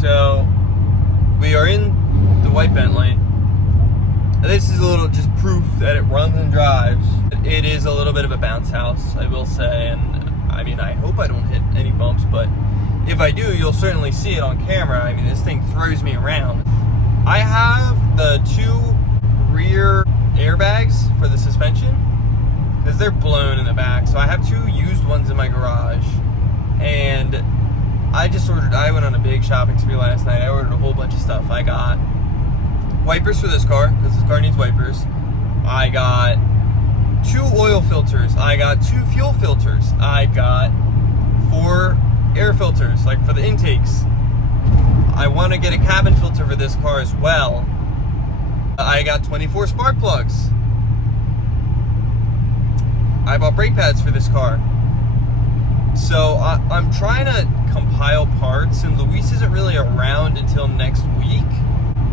So we are in the white Bentley. This is a little just proof that it runs and drives. It is a little bit of a bounce house, I will say, and I mean, I hope I don't hit any bumps, but if I do, you'll certainly see it on camera. I mean, this thing throws me around. I have the 2 rear airbags for the suspension because they're blown in the back. So I have 2 used ones in my garage, and I went on a big shopping spree last night. I ordered a whole bunch of stuff. I got wipers for this car because this car needs wipers. I got 2 oil filters. I got 2 fuel filters. I got 4 air filters, like for the intakes. I want to get a cabin filter for this car as well. I got 24 spark plugs. I bought brake pads for this car. So I'm trying to compile parts, and Luis isn't really around until next week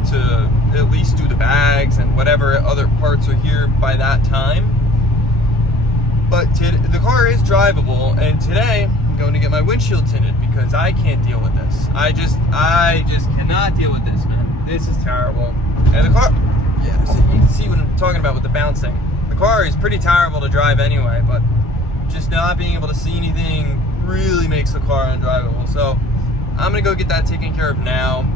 to at least do the bags and whatever other parts are here by that time. But the car is drivable, and today I'm going to get my windshield tinted because I can't deal with this. I just cannot deal with this, man. This is terrible. And the car, yeah, so you can see what I'm talking about with the bouncing. The car is pretty terrible to drive anyway, but just not being able to see anything really makes the car undrivable. So I'm gonna go get that taken care of now.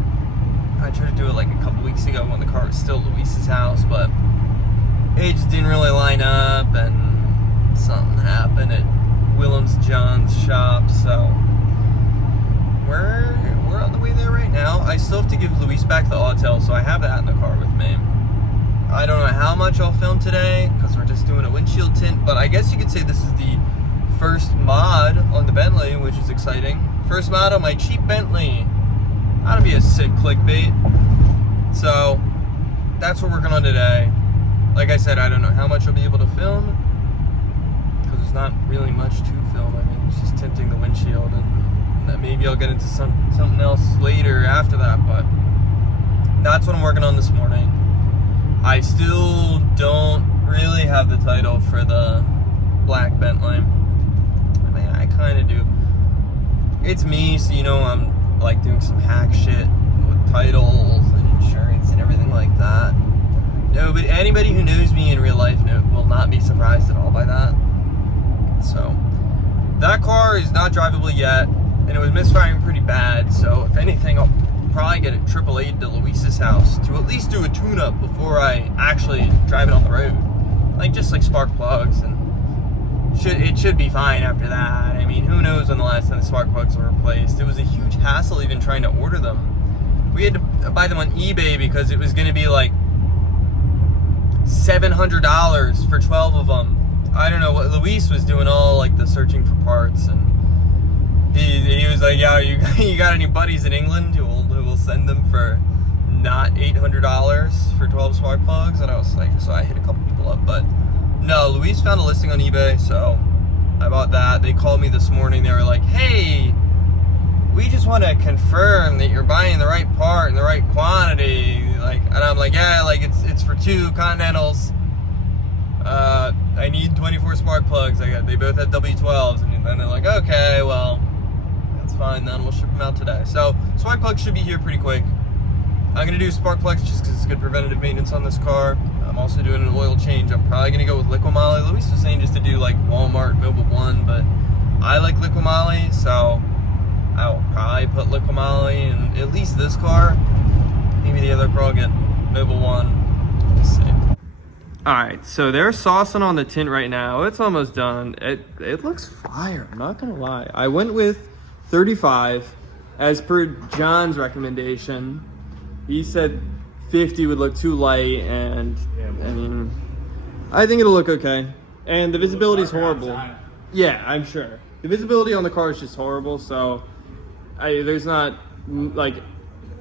I tried to do it like a couple weeks ago when the car was still at Luis's house, but it just didn't really line up, and something happened at Willems John's shop. So we're on the way there right now. I still have to give Luis back the Autel, so I have that in the car with me. I don't know how much I'll film today because we're just doing a windshield tint, but I guess you could say this is the first mod on the Bentley, which is exciting. First mod on my cheap Bentley. That'll be a sick clickbait. So that's what we're working on today. Like I said, I don't know how much I'll be able to film because there's not really much to film. I mean, it's just tinting the windshield, and then maybe I'll get into something else later after that, but that's what I'm working on this morning. I still don't really have the title for the black Bentley. I mean, I kind of do. It's me, so you know I'm like doing some hack shit with titles and insurance and everything like that. No, but anybody who knows me in real life will not be surprised at all by that. So, that car is not drivable yet, and it was misfiring pretty bad, so if anything, I'll probably get it AAA'd to Luis's house to at least do a tune-up before I actually drive it on the road. Like, just like spark plugs, and it should be fine after that. I mean, who knows when the last time the spark plugs were replaced. It was a huge hassle even trying to order them. We had to buy them on eBay because it was going to be like $700 for 12 of them. I don't know what Luis was doing, all like the searching for parts, and he was like, yeah, you got any buddies in England who will send them for not $800 for 12 spark plugs? And I was like, so I hit a couple people up, but no, Luis found a listing on eBay, so I bought that. They called me this morning. They were like, hey, we just want to confirm that you're buying the right part in the right quantity. Like, and I'm like, yeah, like it's for 2 Continentals. I need 24 spark plugs. They both had W12s, and then they're like, okay, well, that's fine then. We'll ship them out today. So spark plugs should be here pretty quick. I'm gonna do spark plugs just because it's good preventative maintenance on this car. I'm also doing an oil change. I'm probably gonna go with Liquimoly. Luis was saying just to do like Walmart Mobil 1, but I like Liquimoly, so I will probably put Liquimoly in at least this car. Maybe the other car will get Mobil 1. We'll see. Alright, so they're saucing on the tint right now. It's almost done. It looks fire, I'm not gonna lie. I went with 35 as per John's recommendation. He said 50 would look too light, and I mean, I think it'll look okay. And the visibility is horrible. Yeah, I'm sure. The visibility on the car is just horrible, so there's not, like,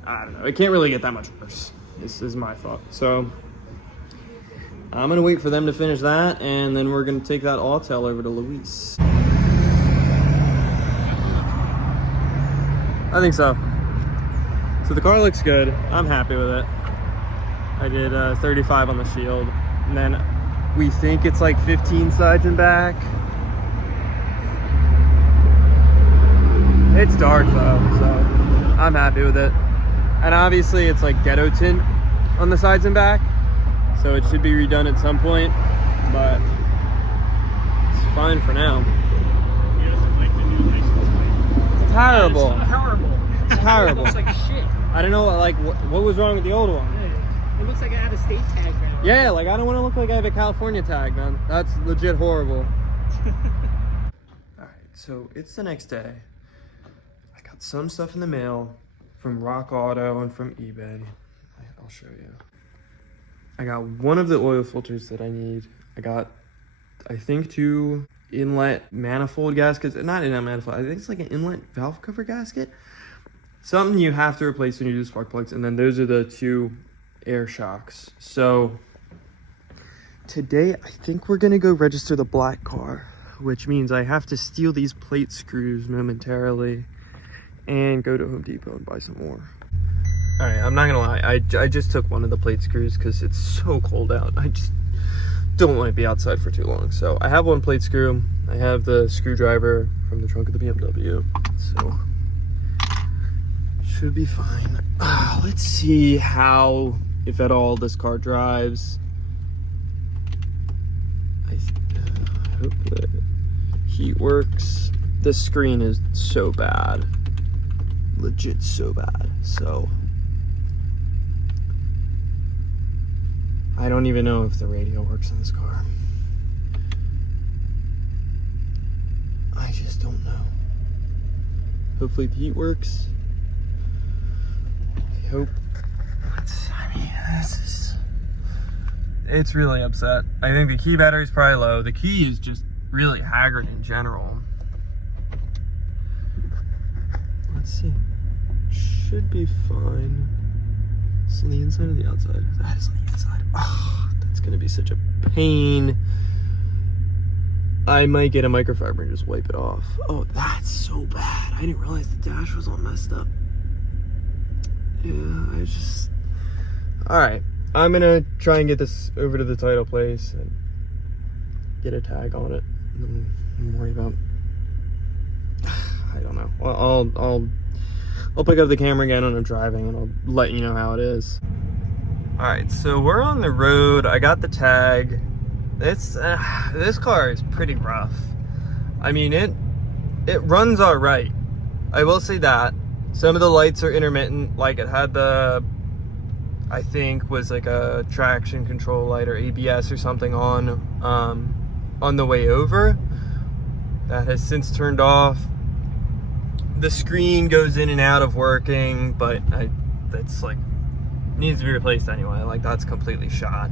I don't know. It can't really get that much worse. This is my thought. So I'm gonna wait for them to finish that, and then we're gonna take that Autel over to Luis. I think so. So the car looks good. I'm happy with it. I did 35 on the shield, and then we think it's like 15 sides and back. It's dark though, so I'm happy with it. And obviously it's like ghetto tint on the sides and back, so it should be redone at some point, but it's fine for now. He doesn't like the new license plate. Terrible. It's horrible. Terrible. It looks like shit. I don't know what was wrong with the old one. It looks like I had a state tag now. Yeah, like I don't want to look like I have a California tag, man. That's legit horrible. Alright, so it's the next day. I got some stuff in the mail from Rock Auto and from eBay. I'll show you. I got one of the oil filters that I need. I got, I think, 2 inlet manifold gaskets. Not inlet manifold, I think it's like an inlet valve cover gasket. Something you have to replace when you do spark plugs. And then those are the 2 air shocks. So today I think we're gonna go register the black car, which means I have to steal these plate screws momentarily and go to Home Depot and buy some more. All right, I'm not gonna lie, I just took one of the plate screws because it's so cold out. I just don't want to be outside for too long. So I have one plate screw. I have the screwdriver from the trunk of the BMW, so should be fine. Let's see how, if at all, this car drives. I hope the heat works. This screen is so bad, legit so bad. So I don't even know if the radio works in this car. I just don't know. Hopefully the heat works. I hope. It's really upset. I think the key battery's probably low. The key is just really haggard in general. Let's see. Should be fine. Is it on the inside or the outside? That is on the inside. Oh, that's gonna be such a pain. I might get a microfiber and just wipe it off. Oh, that's so bad. I didn't realize the dash was all messed up. Yeah, I just... Alright, I'm gonna try and get this over to the title place and get a tag on it. And worry about... I don't know. Well, I'll pick up the camera again when I'm driving and I'll let you know how it is. Alright, so we're on the road. I got the tag. This car is pretty rough. I mean, it runs alright. I will say that. Some of the lights are intermittent. Like it had the, I think was like a traction control light or ABS or something on the way over. That has since turned off. The screen goes in and out of working, but that's like, needs to be replaced anyway. Like that's completely shot.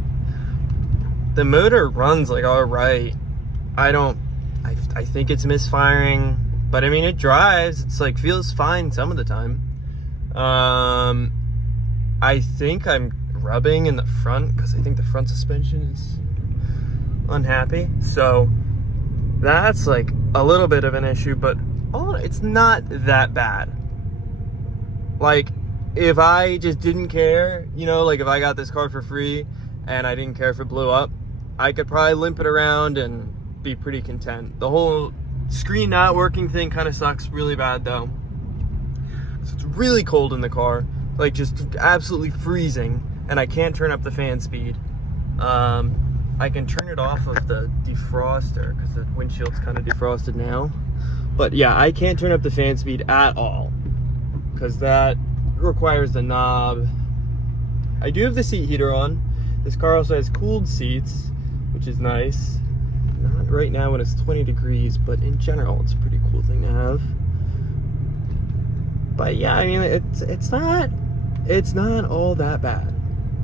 The motor runs like all right. I think it's misfiring, but I mean it drives. It's like feels fine some of the time. I think I'm rubbing in the front because I think the front suspension is unhappy. So that's like a little bit of an issue, but it's not that bad. Like if I just didn't care, you know, like if I got this car for free and I didn't care if it blew up, I could probably limp it around and be pretty content. The whole screen not working thing kind of sucks really bad though. So it's really cold in the car, like just absolutely freezing, and I can't turn up the fan speed. I can turn it off of the defroster because the windshield's kind of defrosted now. But yeah, I can't turn up the fan speed at all because that requires the knob. I do have the seat heater on. This car also has cooled seats, which is nice. Not right now when it's 20 degrees, but in general, it's a pretty cool thing to have. But yeah, I mean, it's not all that bad.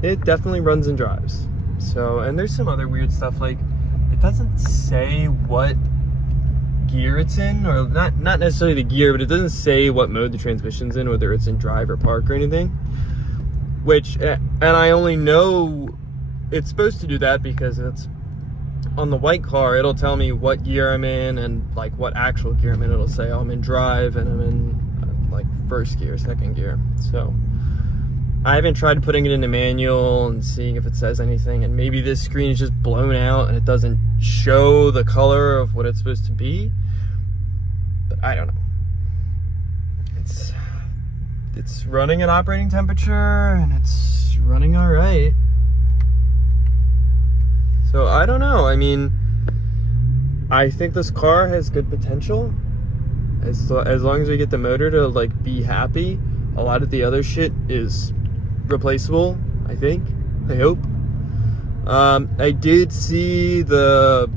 It definitely runs and drives. So, and there's some other weird stuff, like it doesn't say what gear it's in, or not necessarily the gear, but it doesn't say what mode the transmission's in, whether it's in drive or park or anything. Which, and I only know it's supposed to do that because it's on the white car. It'll tell me what gear I'm in and like what actual gear I'm in. It'll say, oh, I'm in drive and I'm in like first gear, second gear. So I haven't tried putting it into manual and seeing if it says anything, and maybe this screen is just blown out and it doesn't show the color of what it's supposed to be, but I don't know. it's running at operating temperature and it's running all right. So I don't know. I mean, I think this car has good potential. As long as we get the motor to like be happy, a lot of the other shit is replaceable, I think. I hope. I did see that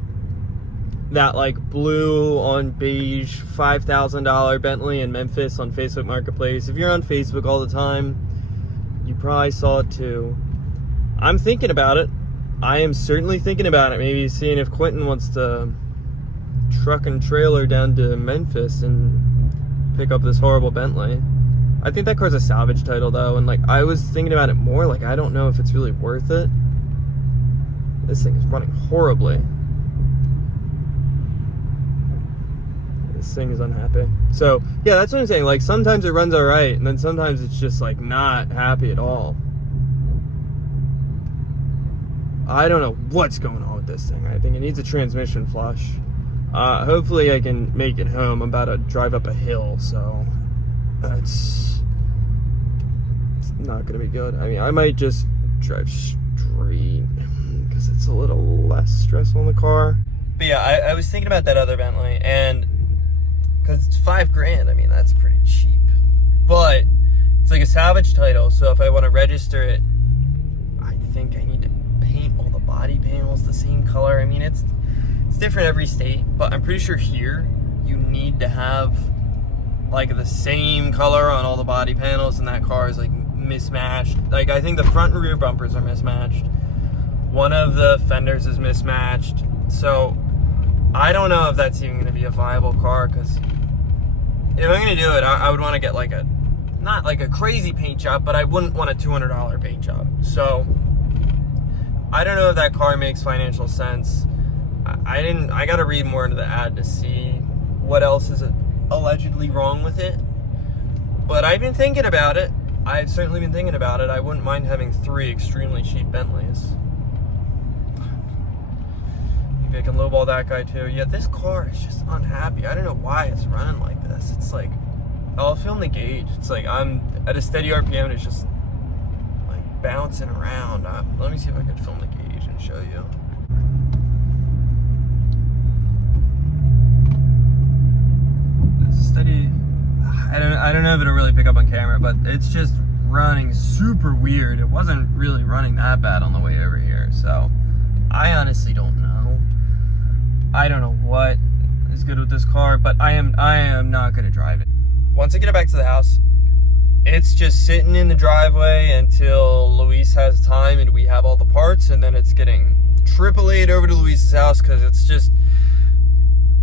like blue on beige $5,000 Bentley in Memphis on Facebook Marketplace. If you're on Facebook all the time, you probably saw it too. I'm thinking about it. I am certainly thinking about it. Maybe seeing if Quentin wants to truck and trailer down to Memphis and pick up this horrible Bentley. I think that car's a salvage title though, and like I was thinking about it more, like I don't know if it's really worth it. This thing is running horribly. This thing is unhappy. So yeah, that's what I'm saying. Like sometimes it runs alright, and then sometimes it's just like not happy at all. I don't know what's going on with this thing. I think it needs a transmission flush. Hopefully I can make it home. I'm about to drive up a hill, so it's not gonna be good. I mean, I might just drive straight because it's a little less stress on the car. But yeah, I was thinking about that other Bentley, and because it's $5,000, I mean, that's pretty cheap. But it's like a salvage title, so if I want to register it, I think I need to paint all the body panels the same color. I mean, it's different every state, but I'm pretty sure here you need to have like the same color on all the body panels, and that car is like mismatched. Like I think the front and rear bumpers are mismatched. One of the fenders is mismatched. So I don't know if that's even going to be a viable car, because if I'm going to do it, I would want to get like not like a crazy paint job, but I wouldn't want a $200 paint job. So I don't know if that car makes financial sense. I got to read more into the ad to see what else is allegedly wrong with it. But I've been thinking about it. I've certainly been thinking about it. I wouldn't mind having 3 extremely cheap Bentleys. Maybe I can lowball that guy too. Yeah, this car is just unhappy. I don't know why it's running like this. It's like, I'll film the gauge. It's like I'm at a steady RPM and it's just like bouncing around. Let me see if I can film the gauge and show you. Steady. I don't know if it'll really pick up on camera, but it's just running super weird. It wasn't really running that bad on the way over here, so I honestly don't know. I don't know what is good with this car, but I am not gonna drive it. Once I get it back to the house, it's just sitting in the driveway until Luis has time and we have all the parts, and then it's getting AAA'd over to Luis's house, because it's just,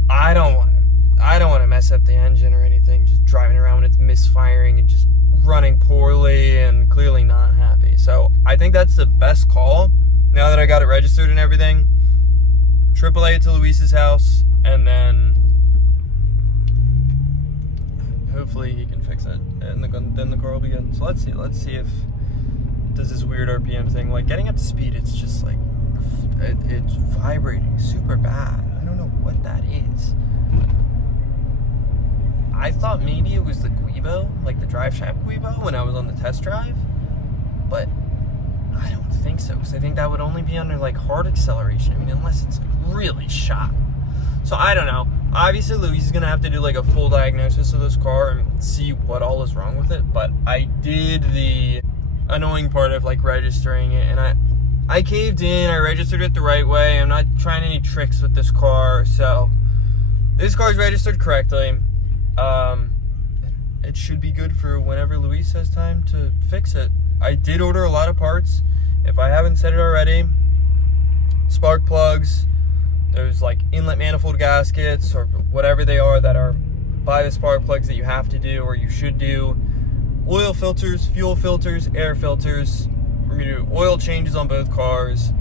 I don't want to mess up the engine or anything, just driving around when it's misfiring and just running poorly and clearly not happy. So I think that's the best call now that I got it registered and everything. AAA it to Luis's house, and then hopefully he can fix it, and then the car will be good. So let's see if it does this weird RPM thing. Like getting up to speed, it's just like it's vibrating super bad. I don't know what that is. I thought maybe it was the Guibo, like the drive shaft Guibo, when I was on the test drive, but I don't think so, because I think that would only be under like hard acceleration. I mean, unless it's like really shot. So I don't know. Obviously, Luis is gonna have to do like a full diagnosis of this car and see what all is wrong with it. But I did the annoying part of like registering it, and I caved in. I registered it the right way. I'm not trying any tricks with this car, so this car is registered correctly. It should be good for whenever Luis has time to fix it. I did order a lot of parts. If I haven't said it already, spark plugs, those like inlet manifold gaskets or whatever they are that are by the spark plugs that you have to do or you should do, oil filters, fuel filters, air filters. We're gonna do oil changes on both cars.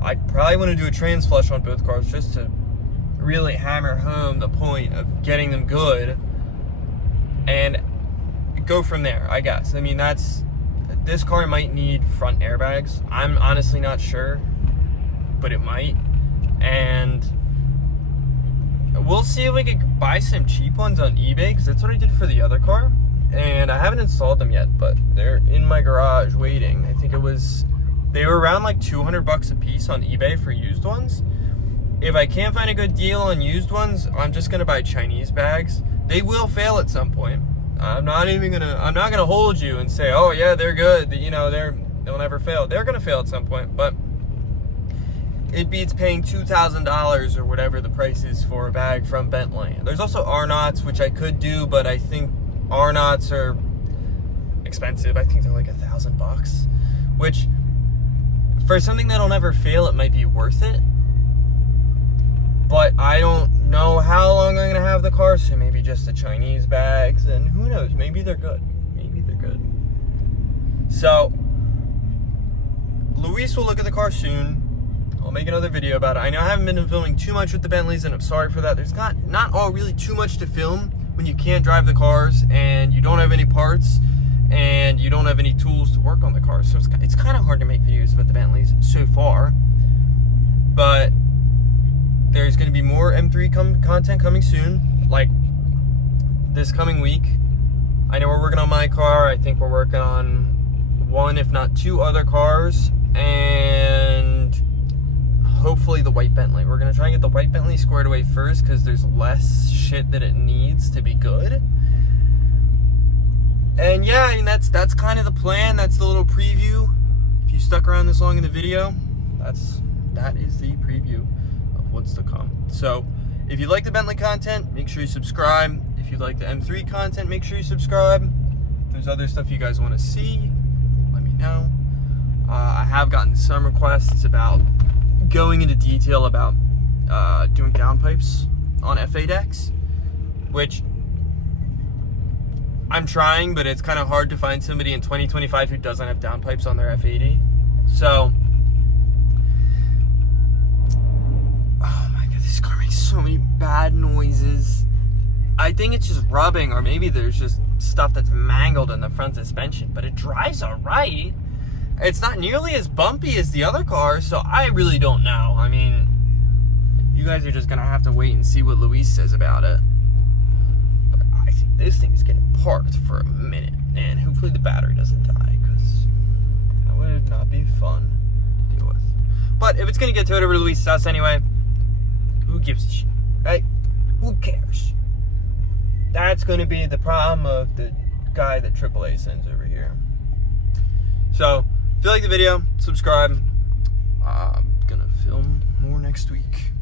I probably want to do a trans flush on both cars just to really hammer home the point of getting them good and go from there, I guess. I mean, this car might need front airbags. I'm honestly not sure, but it might. And we'll see if we could buy some cheap ones on eBay, because that's what I did for the other car. and I haven't installed them yet, but they're in my garage waiting. I think they were around like 200 bucks a piece on eBay for used ones. If I can't find a good deal on used ones, I'm just gonna buy Chinese bags. They will fail at some point. I'm not gonna hold you and say, oh yeah, they're good, you know, they'll never fail. They're gonna fail at some point, but it beats paying $2,000 or whatever the price is for a bag from Bentley. There's also R-Knots, which I could do, but I think R-Knots are expensive. I think they're like $1,000, which for something that'll never fail, it might be worth it. But I don't know how long I'm gonna have the car, so maybe just the Chinese bags, and who knows, maybe they're good. Maybe they're good. So, Luis will look at the car soon. I'll make another video about it. I know I haven't been filming too much with the Bentleys, and I'm sorry for that. There's not all really too much to film when you can't drive the cars, and you don't have any parts, and you don't have any tools to work on the cars. So it's kind of hard to make videos about the Bentleys so far. But there's going to be more M3 content coming soon, like this coming week. I know we're working on my car. I think we're working on one, if not two other cars, and hopefully the white Bentley. We're going to try and get the white Bentley squared away first because there's less shit that it needs to be good. And yeah, I mean, that's kind of the plan. That's the little preview. If you stuck around this long in the video, that is the preview of what's to come. So if you like the Bentley content, make sure you subscribe. If you like the M3 content, make sure you subscribe. If there's other stuff you guys want to see, let me know. I have gotten some requests about going into detail about doing downpipes on F8X, which I'm trying, but it's kind of hard to find somebody in 2025 who doesn't have downpipes on their F80. So, oh my god, this car makes so many bad noises. I think it's just rubbing, or maybe there's just stuff that's mangled in the front suspension, but it drives alright. It's not nearly as bumpy as the other cars, so I really don't know. I mean, you guys are just gonna have to wait and see what Luis says about it. But I think this thing is getting parked for a minute, and hopefully the battery doesn't die, because that would not be fun to deal with. But if it's gonna get towed over to Luis' house anyway, who gives a shit, right? Who cares? That's gonna be the problem of the guy that AAA sends over here. So, if you like the video, subscribe. I'm gonna film more next week.